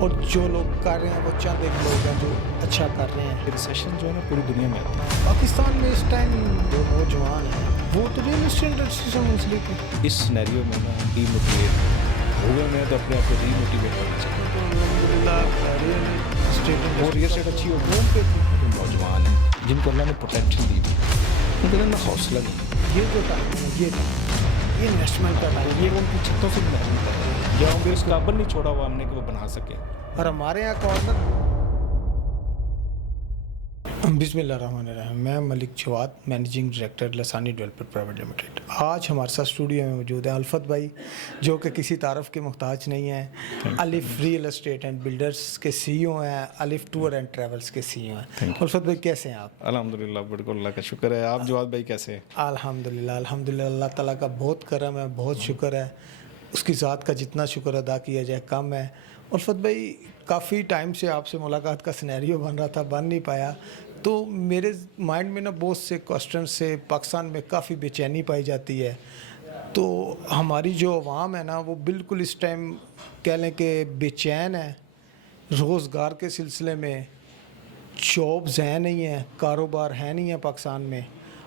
اور جو لوگ کر رہے ہیں وہ چند ایک لوگ ہیں جو اچھا کر رہے ہیں. ریسیشن جو ہے نا پوری دنیا میں آتی پاکستان میں اس ٹائم جو نوجوان ہیں وہ تو ریئل اسٹیٹ انڈسٹری سے منسلک ہے. ہے. اس سینیریو میں نا ڈی موٹیویٹ ہوئے میں تو اپنے آپ کو ری موٹیویٹ کرنا چاہیے. تو الحمدللہ ریئل اسٹیٹ اور ریئل اسٹیٹ اچھی ہوگی. بوم پہ تھی. جو نوجوان ہیں جن کو اللہ نے پوٹینشیل دی تھی ان کے اندر حوصلہ نہیں. یہ جو ٹائم ہے یہ انویسٹمنٹ کا ٹائم یہ ان کی چھتوں سے بھی محروم کر رہے ہیں یا ان کو اس قابل نہیں چھوڑا ہوا ہم نے کہ وہ بنا سکے. اور ہمارے یہاں کارنر. بسم اللہ الرحمن الرحیم. میں ملک جواد, مینیجنگ ڈائریکٹر لسانی ڈیولپر پرائیویٹ لمیٹڈ. آج ہمارے ساتھ اسٹوڈیو میں موجود ہیں الفت بھائی جو کہ کسی تعارف کے محتاج نہیں ہیں. الف ریئل اسٹیٹ اینڈ بلڈرز کے سی ای او ہیں, الف ٹور اینڈ ٹریولز کے سی ای او ہیں. الفت بھائی کیسے ہیں آپ؟ الحمدللہ بالکل اللہ کا شکر ہے. آپ جواد بھائی کیسے ہیں؟ الحمدللہ الحمدللہ. اللہ تعالیٰ کا بہت کرم ہے, بہت شکر ہے. اس کی ذات کا جتنا شکر ادا کیا جائے کم ہے. الفت بھائی کافی ٹائم سے آپ سے ملاقات کا سینیریو بن رہا تھا, بن نہیں پایا. تو میرے مائنڈ میں نا بہت سے کوسچن سے پاکستان میں کافی بے چینی پائی جاتی ہے. تو ہماری جو عوام ہے نا وہ بالکل اس ٹائم کہہ لیں کہ بے چین ہے. روزگار کے سلسلے میں جابز ہیں نہیں ہیں, کاروبار ہے نہیں ہے پاکستان میں,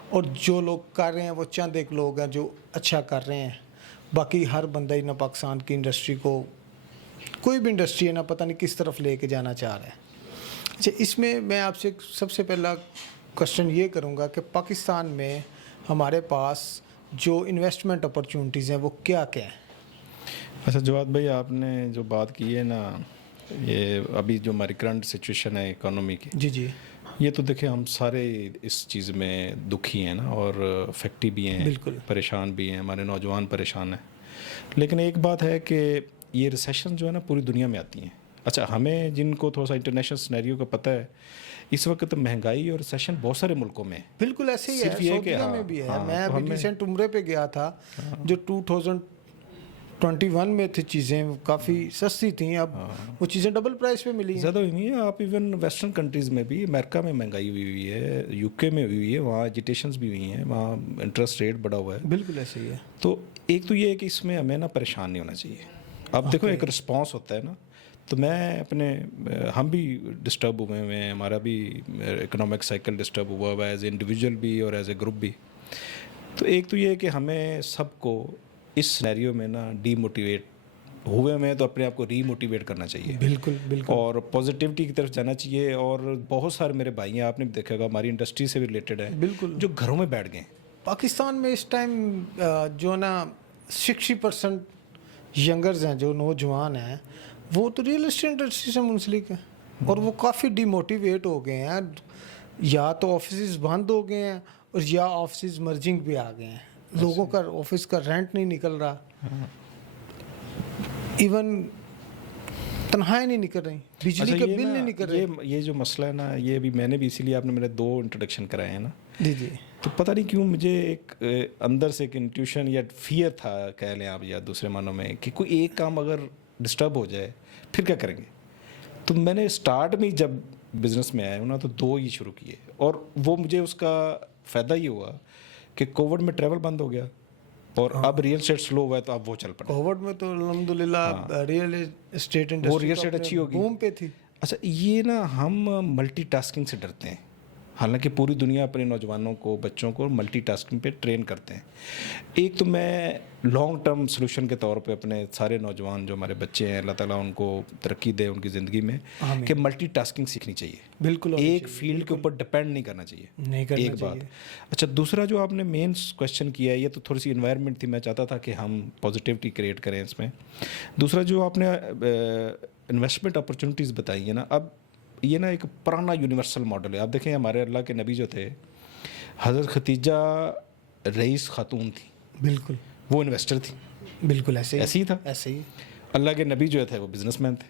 اور جو لوگ کر رہے ہیں وہ چند ایک لوگ ہیں جو اچھا کر رہے ہیں. باقی ہر بندہ ہی نا پاکستان کی انڈسٹری کو, کوئی بھی انڈسٹری ہے نا, پتہ نہیں کس طرف لے کے جانا چاہ رہا ہے. اچھا, اس میں آپ سے سب سے پہلا کوشچن یہ کروں گا کہ پاکستان میں ہمارے پاس جو انویسٹمنٹ اپرچونٹیز ہیں وہ کیا کیا ہیں؟ اچھا جواد بھائی, آپ نے جو بات کی ہے نا, یہ ابھی جو ہماری کرنٹ سچویشن ہے اکانومی کی, جی یہ تو دیکھیں ہم سارے اس چیز میں دکھی ہیں نا, اور افیکٹی بھی ہیں, بالکل پریشان بھی ہیں, ہمارے نوجوان پریشان ہیں. لیکن ایک بات ہے کہ یہ ریسیشن جو ہے نا پوری دنیا میں آتی ہیں. اچھا, ہمیں جن کو تھوڑا سا انٹرنیشنل سینیریو کا پتہ ہے, اس وقت مہنگائی اور ریسیشن بہت سارے ملکوں میں ہے. بالکل ایسے ہی ہے, سعودیہ میں بھی ہے. میں ابھی ریسنٹ عمرے پہ گیا تھا, جو 2021 میں تھی چیزیں کافی سستی تھیں, اب وہ چیزیں ڈبل پرائس پہ ملی ہیں. زیادہ ہوئی نہیں ہے. آپ ایون ویسٹرن کنٹریز میں بھی, امریکہ میں مہنگائی ہوئی ہے, یو کے میں ہوئی ہے, وہاں ایجوٹیشنز بھی ہوئی ہیں, وہاں انٹرسٹ ریٹ بڑا ہوا ہے. بالکل ایسے ہی ہے. تو ایک تو یہ ہے کہ اس میں ہمیں نا پریشان نہیں ہونا چاہیے. اب دیکھو ایک رسپانس ہوتا ہے نا, تو میں اپنے, ہم بھی ڈسٹرب ہوئے ہیں, ہمارا بھی اکنامک سائیکل ڈسٹرب ہوا ہوا ہے, ایز اے انڈیویجول بھی اور ایز اے گروپ بھی. تو ایک تو یہ ہے کہ ہمیں سب کو اس سینیریو میں نا ڈی موٹیویٹ ہوئے میں تو اپنے آپ کو ری موٹیویٹ کرنا چاہیے. بالکل بالکل. اور پازیٹیوٹی کی طرف جانا چاہیے. اور بہت سارے میرے بھائی ہیں, آپ نے بھی دیکھا ہوگا, ہماری انڈسٹری سے بھی ریلیٹڈ ہے, بالکل, جو گھروں میں بیٹھ گئے ہیں. پاکستان میں اس ٹائم جو نا 60% ینگرز ہیں, جو نوجوان ہیں, وہ تو ریئل اسٹیٹ انڈسٹری سے منسلک ہیں, اور وہ کافی ڈی موٹیویٹ ہو گئے ہیں. یا تو آفیسز بند ہو گئے ہیں, اور یا آفیسز مرجنگ بھی آ گئے ہیں. لوگوں کا آفس کا رینٹ نہیں نکل رہا, ایون تنخواہیں نہیں نکل رہی, بجلی کے بل نہیں نکل رہے. یہ جو مسئلہ ہے نا, یہ بھی میں نے بھی, اسی لیے آپ نے میرے 2 انٹروڈکشن کرائے ہیں نا. جی, تو پتہ نہیں کیوں مجھے ایک اندر سے ایک انٹیوشن یا فیئر تھا, کہہ لیں آپ, یا دوسرے معنوں میں, کہ کوئی ایک کام اگر ڈسٹرب ہو جائے پھر کیا کریں گے. تو میں نے اسٹارٹ میں جب بزنس میں آیا ہوں نا, تو 2 ہی شروع کیے, اور وہ مجھے اس کا فائدہ یہ ہوا کہ کووڈ میں ٹریول بند ہو گیا, اور اب ریئل اسٹیٹ سلو ہوا ہے, تو اب وہ چل پڑا. کووڈ میں تو الحمدللہ ریئل اسٹیٹ وہ ریئل اسٹیٹ اچھی ہوگی, بوم پہ تھی. اچھا, یہ نا ہم ملٹی ٹاسکنگ سے ڈرتے ہیں, حالانکہ پوری دنیا اپنے نوجوانوں کو, بچوں کو ملٹی ٹاسکنگ پہ ٹرین کرتے ہیں. ایک تو میں لانگ ٹرم سلوشن کے طور پہ اپنے سارے نوجوان جو ہمارے بچے ہیں, اللہ تعالیٰ ان کو ترقی دے ان کی زندگی میں, کہ ملٹی ٹاسکنگ سیکھنی چاہیے. بالکل, ایک فیلڈ کے اوپر ڈپینڈ نہیں کرنا چاہیے, ایک بات. اچھا, دوسرا جو آپ نے مین کوشچن کیا ہے, یہ تو تھوڑی سی انوائرمنٹ تھی, میں چاہتا تھا کہ ہم پازیٹیوٹی کریٹ کریں اس میں. دوسرا جو آپ نے انویسٹمنٹ اپرچونیٹیز بتائی ہیں نا, اب یہ نا ایک پرانا یونیورسل ماڈل ہے. آپ دیکھیں ہمارے اللہ کے نبی جو تھے, حضرت ختیجہ رئیس خاتون تھی, بالکل, وہ انویسٹر تھی. بالکل ایسے ہی تھا. ایسے ہی اللہ کے نبی جو تھے وہ بزنس مین تھے,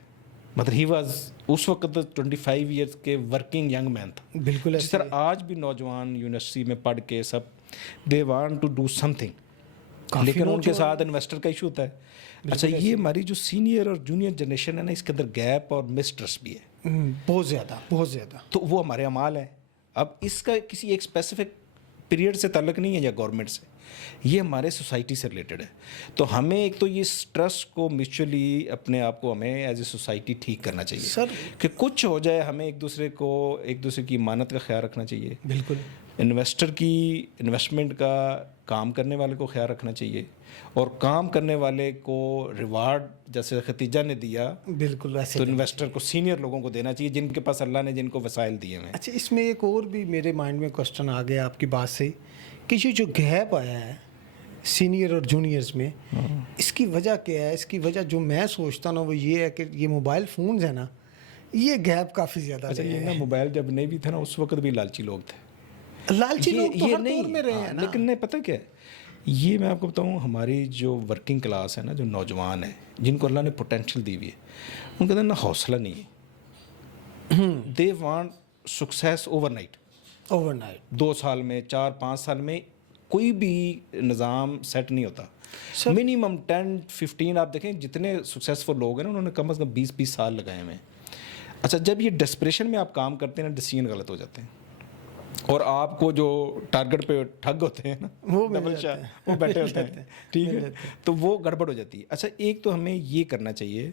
مطلب ہی واز اس وقت 25 ایئرس کے ورکنگ ینگ مین تھا. بالکل, جس طرح آج بھی نوجوان یونیورسٹی میں پڑھ کے سب they want to do something, لیکن ان کے ساتھ انویسٹر کا ایشو ہوتا ہے. اچھا, یہ ہماری جو سینئر اور جونیئر جنریشن ہے نا, اس کے اندر گیپ اور مسٹرسٹ بھی ہے بہت زیادہ, بہت زیادہ. تو وہ ہمارے اعمال ہیں. اب اس کا کسی ایک اسپیسیفک پیریڈ سے تعلق نہیں ہے یا گورنمنٹ سے, یہ ہمارے سوسائٹی سے ریلیٹڈ ہے. تو ہمیں ایک تو یہ ٹرسٹ کو میوچولی اپنے آپ کو ہمیں ایز اے سوسائٹی ٹھیک کرنا چاہیے سر کہ کچھ ہو جائے ہمیں ایک دوسرے کی امانت کا خیال رکھنا چاہیے. بالکل. انویسٹر کی انویسٹمنٹ کا کام کرنے والے کو خیال رکھنا چاہیے, اور کام کرنے والے کو ریوارڈ جیسے ختیجہ نے دیا بالکل ویسے تو انویسٹر کو سینئر لوگوں کو دینا چاہیے جن کے پاس اللہ نے جن کو وسائل دیے ہیں. اچھا, اس میں ایک اور بھی میرے مائنڈ میں کوشچن آ گیا آپ کی بات سے کہ یہ جو گیپ آیا ہے سینئر اور جونیئرز میں, اس کی وجہ کیا ہے؟ اس کی وجہ جو میں سوچتا ہوں وہ یہ ہے کہ یہ موبائل فونز ہیں نا, یہ گیپ کافی زیادہ. اچھا, یہ نا موبائل جب نہیں بھی تھا نا اس وقت بھی لالچی لوگ تھے. لالچی لوگ تو ہر دور میں رہے ہیں نا. لیکن نہیں, پتہ کیا ہے, یہ میں آپ کو بتاؤں, ہماری جو ورکنگ کلاس ہے نا, جو نوجوان ہیں جن کو اللہ نے پوٹینشیل دی ہوئی ہے, ان کے اندر نا حوصلہ نہیں ہے. They want success over night. 2 سال میں 4-5 سال میں کوئی بھی نظام سیٹ نہیں ہوتا. منیمم 10-15 آپ دیکھیں جتنے سکسیزفل لوگ ہیں نا انہوں نے کم از کم 20 سال لگائے ہوئے ہیں. اچھا, جب یہ ڈسپریشن میں آپ کام کرتے ہیں نا, ڈیسیژن غلط ہو جاتے ہیں, اور آپ کو جو ٹارگٹ پہ ٹھگ ہوتے ہیں نا وہ بیٹھے ہوتے ہیں, ٹھیک ہے, تو وہ گڑبڑ ہو جاتی ہے. اچھا, ایک تو ہمیں یہ کرنا چاہیے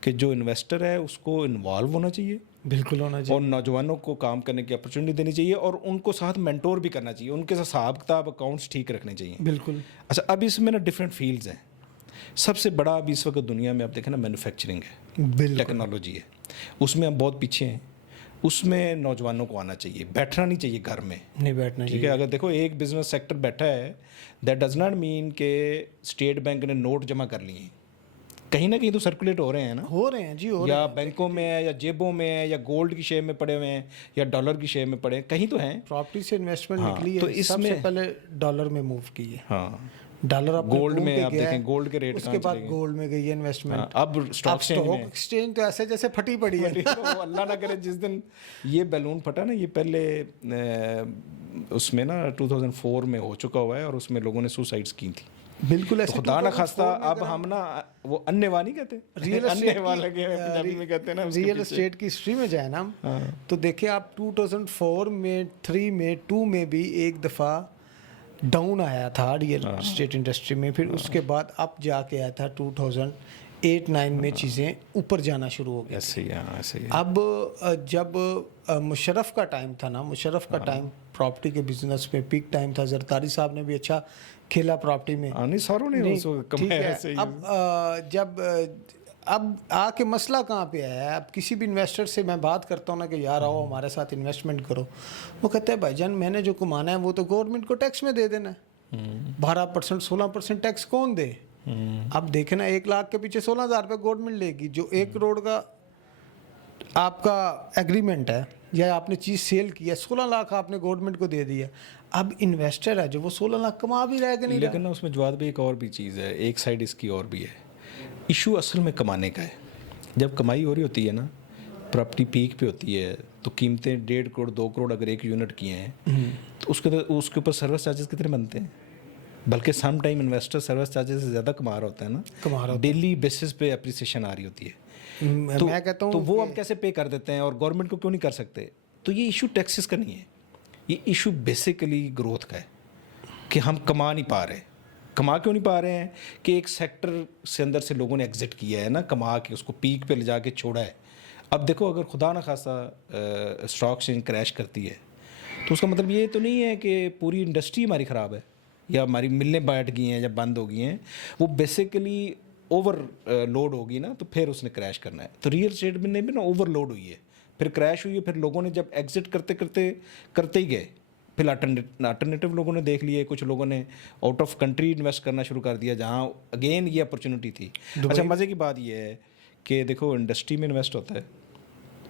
کہ جو انویسٹر ہے اس کو انوالو ہونا چاہیے, بالکل ہونا چاہیے, اور نوجوانوں کو کام کرنے کی اپرچونیٹی دینی چاہیے, اور ان کو ساتھ مینٹور بھی کرنا چاہیے, ان کے ساتھ حساب کتاب اکاؤنٹس ٹھیک رکھنے چاہیے. بالکل. اچھا, اب اس میں نا ڈفرینٹ فیلڈز ہیں. سب سے بڑا ابھی اس وقت دنیا میں آپ دیکھیں نا مینوفیکچرنگ ہے, ٹیکنالوجی ہے, اس میں ہم بہت پیچھے ہیں. اس میں نوجوانوں کو آنا چاہیے, بیٹھنا نہیں چاہیے گھر میں, نہیں بیٹھنا ٹھیک ہے. اگر دیکھو ایک بزنس سیکٹر بیٹھا ہے, دیٹ ڈز ناٹ مین کہ اسٹیٹ بینک نے نوٹ جمع کر لیے ہیں, کہیں نہ کہیں تو سرکولیٹ ہو رہے ہیں نا, ہو رہے ہیں جی, یا بینکوں میں ہے, یا جیبوں میں ہے, یا گولڈ کی شے میں پڑے ہوئے ہیں, یا ڈالر کی شے میں پڑے, کہیں تو ہیں. پراپرٹی سے انویسٹمنٹ نکلی تو ہے, اس سب میں سے پہلے ڈالر میں موو کی ہے. ہاں, ڈالر اب گولڈ میں آپ دیکھیں گولڈ کے ریٹ اس کے بعد گولڈ میں گئی ہے انویسٹمنٹ. اب اسٹاک ایکسچینج تو ایسے جیسے پھٹی پڑی ہے. اللہ نہ کرے جس دن یہ بیلون پھٹا نا, یہ پہلے اس میں نا 2004 میں ہو چکا ہوا ہے, اور اس میں لوگوں نے سوسائڈس کی تھی. بالکل ایسے خدا نہ خواستہ اب ہم نا وہ اننے والا نہیں کہتے, ریئل اسٹیٹ کی ہسٹری میں جائے نا تو دیکھیں آپ 2004 میں 3 میں 2 میں بھی ایک دفعہ ڈاؤن آیا تھا ریئل اسٹیٹ انڈسٹری میں, پھر اس کے بعد اب جا کے آیا تھا 2008-9 میں چیزیں اوپر جانا شروع ہو گئی. اب جب مشرف کا ٹائم تھا نا, مشرف کا ٹائم پراپرٹی کے بزنس میں پیک ٹائم تھا. زرداری صاحب نے بھی اچھا کھیلا پراپرٹی میں, ٹھیک ہے. اب جب اب آ کے مسئلہ کہاں پہ آیا ہے, اب کسی بھی انویسٹر سے میں بات کرتا ہوں نا کہ یار آؤ ہمارے ساتھ انویسٹمنٹ کرو, وہ کہتے ہیں بھائی جان میں نے جو کمانا ہے وہ تو گورنمنٹ کو ٹیکس میں دے دینا ہے. 12% 16% ٹیکس کون دے؟ اب دیکھیں نا 1 لاکھ کے پیچھے 16,000 روپے گورنمنٹ لے گی. جو 1 کروڑ کا آپ کا ایگریمنٹ ہے یا آپ نے چیز سیل کی ہے, 16 لاکھ آپ نے گورنمنٹ کو دے دیا. اب انویسٹر ہے جو وہ 16 لاکھ کما بھی رہے گا نہیں. لیکن نا اس میں جواد بھی ایک اور بھی چیز ہے, ایک سائڈ اس کی اور بھی ہے. ایشو اصل میں کمانے کا ہے. جب کمائی ہو رہی ہوتی ہے نا, پراپرٹی پیک پہ ہوتی ہے, تو قیمتیں 1.5 کروڑ 2 کروڑ اگر 1 یونٹ کیے ہیں تو اس کے اوپر سروس چارجز کتنے بنتے ہیں؟ بلکہ some time investor service charges سے زیادہ کما رہا ہوتا ہے نا, ڈیلی بیسس پہ اپریسیشن آ رہی ہوتی ہے. میں کہتا ہوں تو وہ ہم کیسے پے کر دیتے ہیں, اور گورنمنٹ کو کیوں نہیں کر سکتے؟ تو یہ ایشو ٹیکسز کا نہیں ہے, یہ ایشو بیسیکلی گروتھ کا ہے کہ ہم کما نہیں پا رہے. کما کیوں نہیں پا رہے ہیں؟ کہ ایک سیکٹر سے اندر سے لوگوں نے ایگزٹ کیا ہے نا, کما کے اس کو پیک پہ لے جا کے چھوڑا ہے. اب دیکھو اگر خدا نہ خاصا اسٹاک ایکسچینج کریش کرتی ہے تو اس کا مطلب یہ تو نہیں ہے کہ پوری انڈسٹری ہماری خراب ہے یا ہماری ملیں بیٹھ گئی ہیں یا بند ہو گئی ہیں. وہ بیسیکلی اوور لوڈ ہوگی نا, تو پھر اس نے کریش کرنا ہے. تو ریئل اسٹیٹ میں بھی نا اوور لوڈ ہوئی ہے, پھر کریش ہوئی ہے, پھر لوگوں نے جب ایگزٹ کرتے ہی گئے, پھر الٹرنیٹیو لوگوں نے دیکھ لیے, کچھ لوگوں نے آؤٹ آف کنٹری انویسٹ کرنا شروع کر دیا جہاں اگین یہ اپرچونیٹی تھی. اچھا, مزے کی بات یہ ہے کہ دیکھو انڈسٹری میں انویسٹ ہوتا ہے,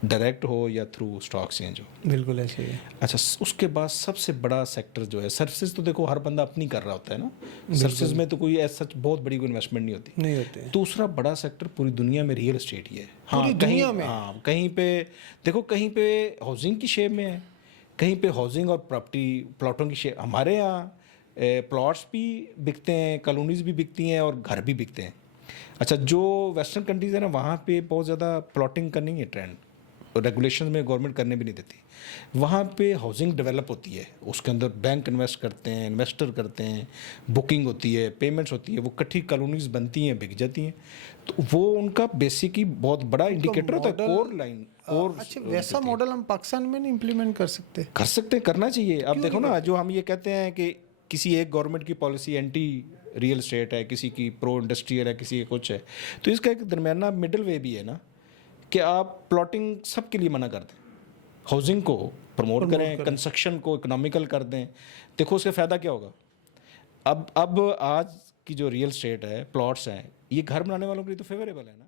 ڈائریکٹ ہو یا تھرو اسٹاک ایکسچینج ہو. بالکل ایسے ہی ہے. اچھا, اس کے بعد سب سے بڑا سیکٹر جو ہے سروسز, تو دیکھو ہر بندہ اپنی کر رہا ہوتا ہے نا, سروسز میں تو کوئی ایسا سچ بہت بڑی کوئی انویسٹمنٹ نہیں ہوتی. دوسرا بڑا سیکٹر پوری دنیا میں ریئل اسٹیٹ ہی ہے. پوری دنیا میں کہیں پہ دیکھو, کہیں پہ ہاؤسنگ کی شیپ میں ہے, کہیں پہ ہاؤسنگ اور پراپرٹی پلاٹوں کی شیپ. ہمارے یہاں پلاٹس بھی بکتے ہیں, کالونیز بھی بکتی ہیں, اور گھر بھی بکتے ہیں. اچھا, جو ویسٹرن کنٹریز ہیں نا وہاں پہ بہت زیادہ پلاٹنگ کا نہیں ہے ٹرینڈ, ریگولیشن میں گورنمنٹ کرنے بھی نہیں دیتی. وہاں پہ ہاؤسنگ ڈیولپ ہوتی ہے, اس کے اندر بینک انویسٹ کرتے ہیں, انویسٹر کرتے ہیں, بکنگ ہوتی ہے, پیمنٹس ہوتی ہے, وہ کٹھی کالونیز بنتی ہیں, بک جاتی ہیں. تو وہ ان کا بیسکلی بہت بڑا انڈیکیٹر ہوتا ہے, کور لائن. اچھا ویسا ماڈل ہم پاکستان میں نہیں امپلیمنٹ کر سکتے؟ کر سکتے ہیں, کرنا چاہیے. اب دیکھو نا, جو ہم یہ کہتے ہیں کہ کسی ایک گورنمنٹ کی پالیسی اینٹی ریئل اسٹیٹ ہے, کسی کی پرو انڈسٹریل ہے, کسی کی کچھ ہے, تو اس کا ایک درمیانہ مڈل وے بھی ہے نا, کہ آپ پلاٹنگ سب کے لیے منع کر دیں, ہاؤسنگ کو پروموٹ کریں, کنسٹرکشن کو اکنامیکل کر دیں. دیکھو اس کا فائدہ کیا ہوگا. اب آج کی جو ریئل اسٹیٹ ہے, پلاٹس ہیں, یہ گھر بنانے والوں کے لیے تو فیوریبل ہے نا.